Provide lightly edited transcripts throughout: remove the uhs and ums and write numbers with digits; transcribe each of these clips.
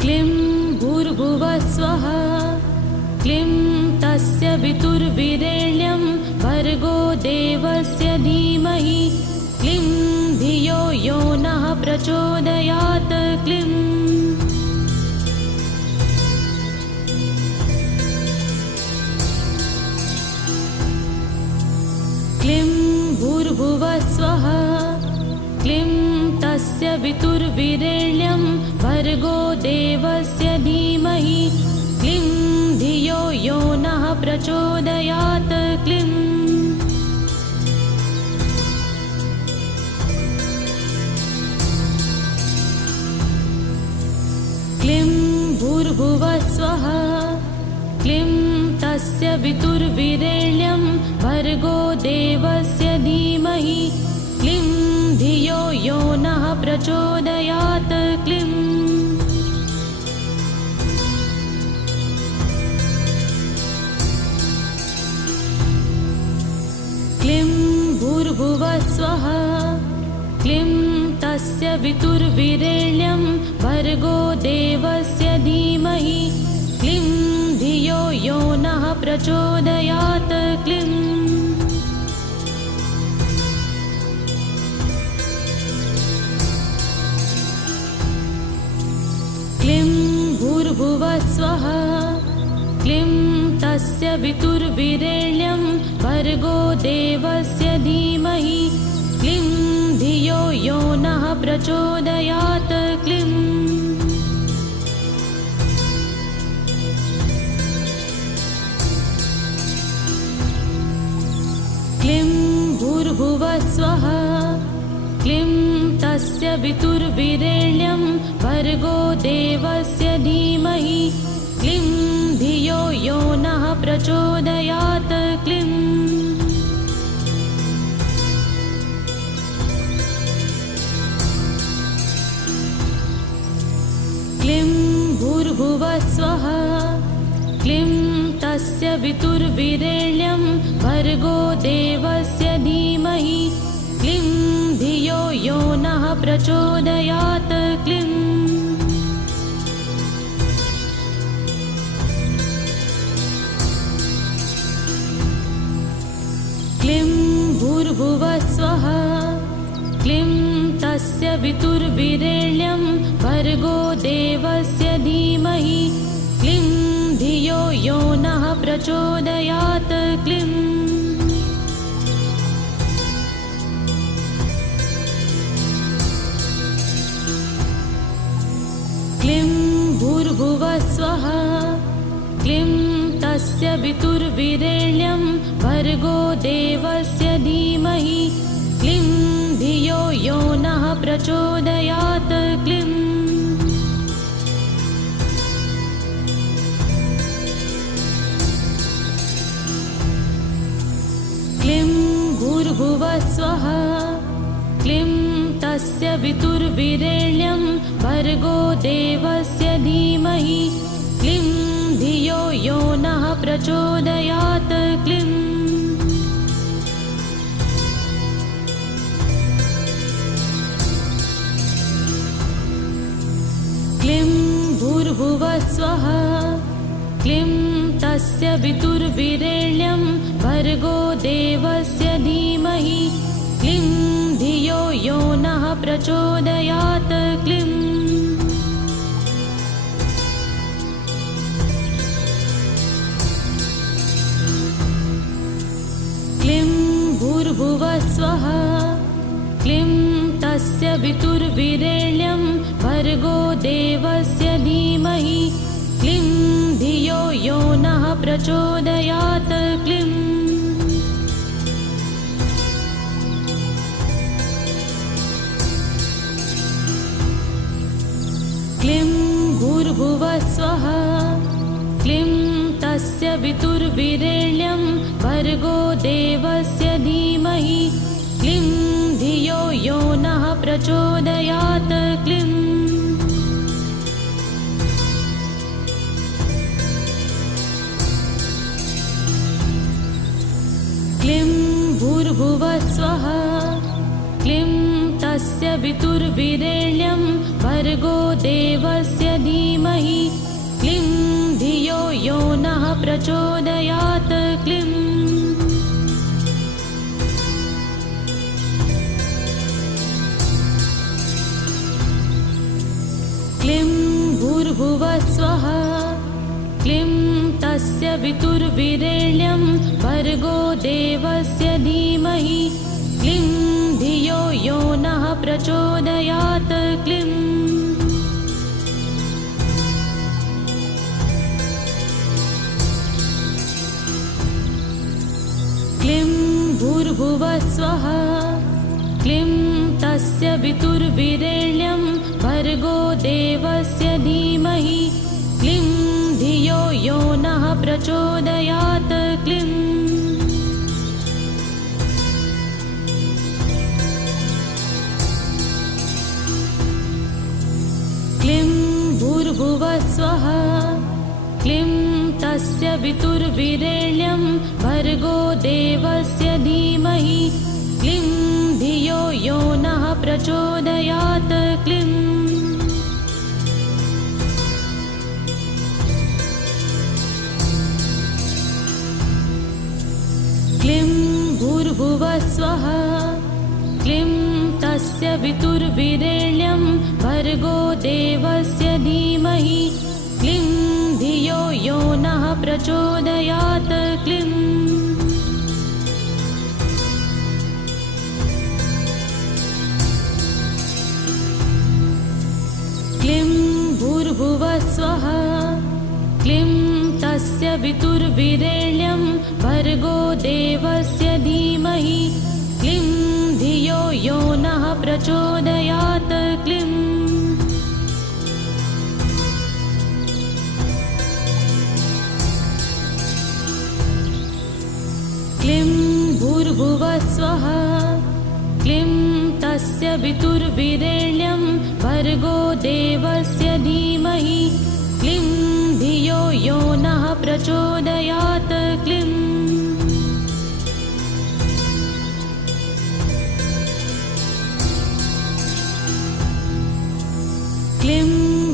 क्लीं भूर्भुवः स्वः क्लीं तस्य वितुर्वीरेण्यं भर्गो देवस्य धीमहि क्लीं धियो यो नः प्रचोदयात् क्लीं क्लीं भूर्भुवः स्वः क्लीं तस्य वितुर्वीरेण्यं भर्गो देवस्य धीमहि क्लीं धियो यो नः प्रचोदयात् क्लीं क्लीं भूर्भुवः स्वः क्लीं तस्य वितुर्वीरेण्यं भर्गो देवस्य धीमहि क्लीं धियो यो नः प्रचोदयात् क्लीं क्लीं भूर्भुवः स्वः क्लीं तस्य वितुर्वीरेण्यं भर्गो देवस्य धीमहि क्लीं धियो यो नः प्रचोदयात् क्लीं क्लीं भूर्भुवः स्वः क्लीं तस्य वितुर्वीरेण्यं भर्गो देवस्य धीमहि क्लीं धियो यो नः प्रचोदयात् क्लीं क्लीं भूर्भुवः स्वः क्लीं तस्य वितुर्वीरेण्यं भर्गो देवस्य धीमहि क्लीं धियो यो नः प्रचोदयात् क्लीं क्लीं भूर्भुवः स्वः क्लीं तस्य वितुर्वीरेण्यं भर्गो देवस्य धीमहि क्लीं धियो यो नः प्रचोदयात् क्लीं क्लीं भूर्भुवः स्वः क्लीं तस्य वितुर्वीरेण्यं भर्गो देवस्य धीमहि क्लीं धियो यो नः प्रचोदयात् क्लीं क्लीं भूर्भुवः स्वः क्लीं तस्य वितुर्वीरेण्यं भर्गो देवस्य धीमहि क्लीं धियो यो नः प्रचोदयात् क्लीं क्लीं भूर्भुवः स्वः क्लीं तस्य वितुर्वीरेण्यं भर्गो देवस्य धीमहि क्लीं धियो यो नः प्रचोदयात् क्लीं क्लीं भूर्भुवः स्वः क्लीं तस्य वितुर्वीरेण्यं भर्गो देवस्य धीमहि क्लीं धियो यो नः प्रचोदयात् क्लीं क्लीं भूर्भुवः स्वः क्लीं तस्य वितुर्वीरेण्यं भर्गो देवस्य धीमहि क्लीं धियो यो नः प्रचोदयात् क्लीं क्लीं भूर्भुवः स्वः क्लीं तस्य वितुर्वीरेण्यं भर्गो देवस्य धीमहि क्लीं धियो यो नः प्रचोदयात् क्लीं क्लीं भूर्भुवः स्वः क्लीं तस्य वितुर्विरेण्यं भर्गो देवस्य धीमहि क्लीं धियो यो नः प्रचोदयात् क्लीं क्लीं भूर्भुवः स्वः क्लीं तस्य वितुर्विरेण्यं भर्गो देवस्य धीमहि क्लीं धियो यो नः प्रचोदयात् क्लीं क्लीं भूर्भुवः स्वः क्लीं तस्य वितुर्विरेण्यं भर्गो देवस्य धीमहि क्लीं धियो यो नः प्रचोदयात् क्लीं क्लीं भूर्भुवः स्वः क्लीं तस्य वितुर्विरेण्यं भर्गो देवस्य धीमहि क्लीं धियो यो नः प्रचोदयात् क्लीं क्लीं भूर्भुवः स्वः क्लीं तस्य वितुर्विरेण्यं भर्गो देवस्य धीमहि क्लीं धियो यो नः प्रचोदयात् क्लीं क्लीं भूर्भुवः स्वः क्लीं तस्य वितुर्विरेण्यं भर्गो देवस्य धीमहि क्लीं धियो यो नः प्रचोदयात् क्लीं क्लीं भूर्भुवः स्वः क्लीं तस्य वितुर्विरेण्यं भर्गो देवस्य धीमहि क्लीं धियो यो नः प्रचोदयात् क्लीं क्लीं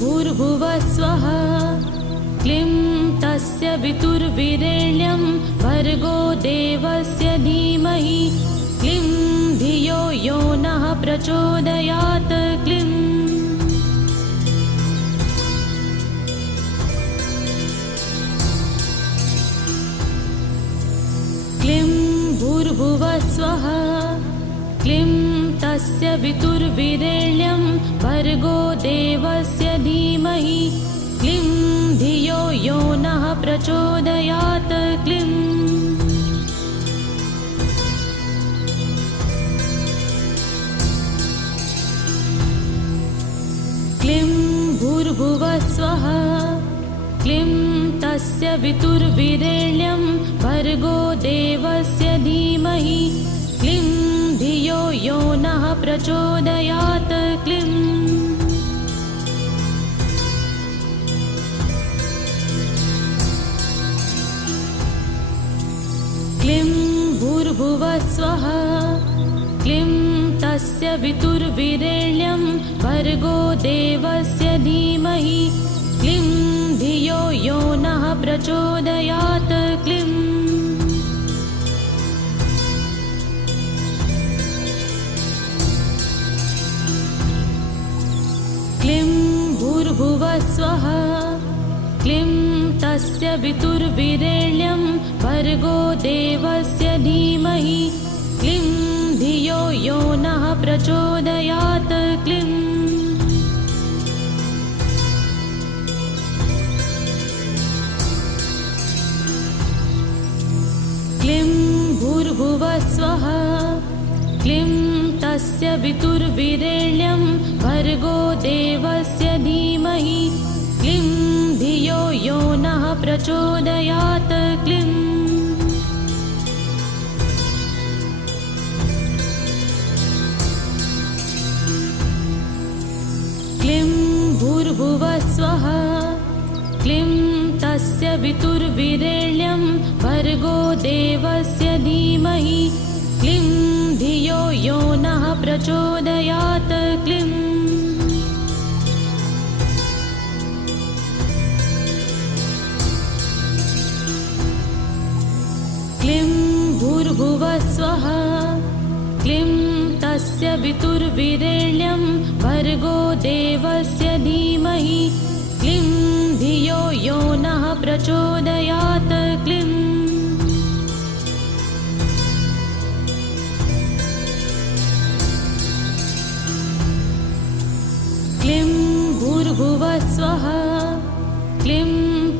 भूर्भुवः स्वः क्लीं तस्य वितुर्विरेण्यं भर्गो देवस्य धीमहि क्लीं धियो यो नः प्रचोदयात् क्लीं क्लीं भूर्भुवः स्वः क्लीं तस्य वितुर्विरेण्यं भर्गो देवस्य धीमहि क्लीं धियो यो नः प्रचोदयात् क्लीं क्लीं भूर्भुवः स्वः क्लीं तस्य वितुर्विरेण्यं भर्गो देवस्य धीमहि क्लीं धियो यो नः प्रचोदयात् क्लीं क्लीं भूर्भुवः स्वः क्लीं तस्य वितुर्विरेण्यं भर्गो देवस्य धीमहि क्लीं धियो यो नः प्रचोदयात् क्लीं क्लीं भूर्भुवः स्वः क्लीं तस्य वितुर्विरेण्यं भर्गो देवस्य धीमहि क्लीं धियो यो नः प्रचोदयात् क्लीं क्लीं भूर्भुवः स्वः क्लीं तस्य वितुर्विरेण्यं भर्गो देवस्य धीमहि क्लीं धियो यो नः प्रचोदयात् क्लीं क्लीं भूर्भुवः स्वः क्लीं तस्य वितुर्विरेण्यं भर्गो देवस्य धीमहि क्लीं धियो यो नः प्रचोदयात् क्लीं क्लीं भूर्भुवः स्वः क्लीं तस्य वितुर्वीरेण्यं भर्गो देवस्य धीमहि क्लीं धियो यो नः प्रचोदयात् क्लीं क्लीं भूर्भुवः स्वः क्लीं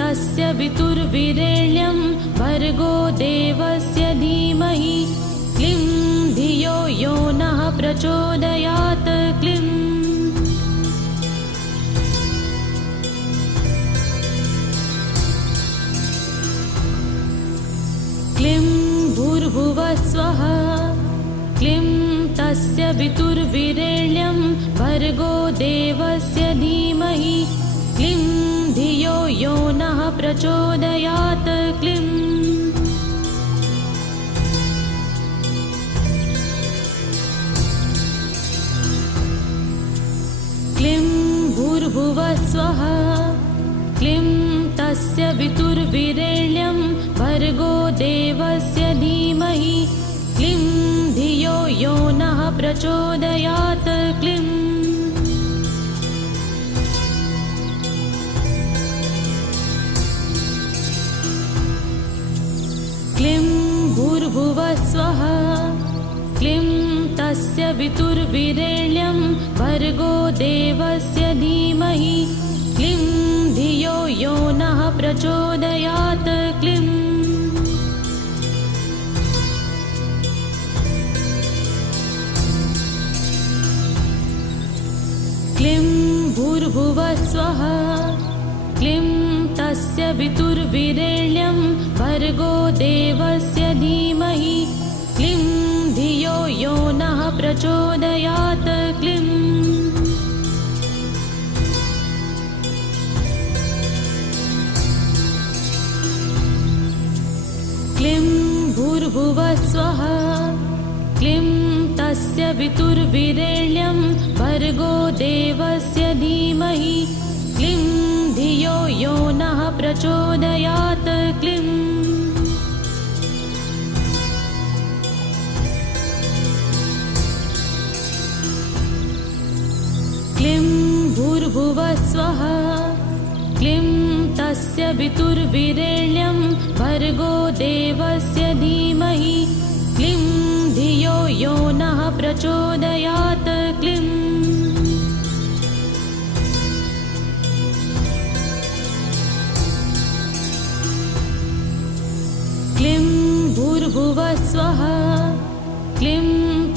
तस्य वितुर्वीरेण्यं भर्गो देवस्य धीमहि क्लीं धियो यो नः प्रचोदयात् क्लीं क्लीं भूर्भुवः स्वः क्लीं तस्य वितुर्वीरेण्यं भर्गो देवस्य धीमहि क्लीं धियो यो नः प्रचोदयात् क्लीं क्लीं भूर्भुवः स्वः क्लीं तस्य वितुर्वीरेण्यं भर्गो देवस्य धीमहि क्लीं धियो यो नः प्रचोदयात् क्लीं क्लीं भूर्भुवः स्वः क्लीं तस्य वितुर्वीरेण्यं भर्गो देवस्य धीमहि क्लीं धियो यो नः प्रचोदयात् क्लीं क्लीं भूर्भुवः स्वः क्लीं तस्य वितुर्वीरेण्यं भर्गो देवस्य धीमहि क्लीं धियो यो नः प्रचोदयात् क्लीं क्लीं भूर्भुवः स्वः क्लीं तस्य वितुर्वीरेण्यं भर्गो देवस्य धीमहि क्लीं धियो यो नः प्रचोदयात् क्लीं क्लीं भूर्भुवः स्वः क्लीं तस्य वितुर्वीरेण्यं भर्गो देवस्य धीमहि क्लीं धियो यो नः प्रचोदयात् क्लीं क्लीं भूर्भुवः स्वः क्लीं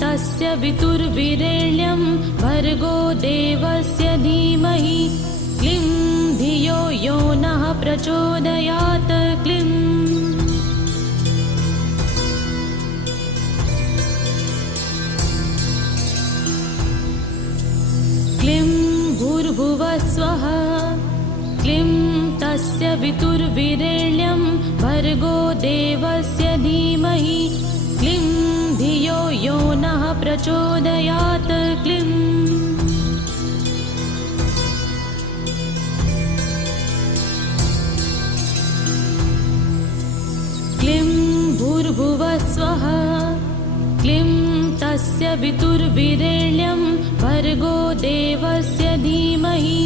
तस्य वितुर्वीरेण्यं भर्गो देवस्य धीमहि क्लीं धियो यो नः प्रचोदयात् क्लीं क्लीं भूर्भुवः स्वः क्लीं तस्य वितुर्वीरेण्यं भर्गो देवस्य धीमहि क्लीं धियो यो नः प्रचोदयात् क्लीं क्लीं भूर्भुवः स्वः क्लीं तस्य वितुर्वीरेण्यं भर्गो देवस्य धीमहि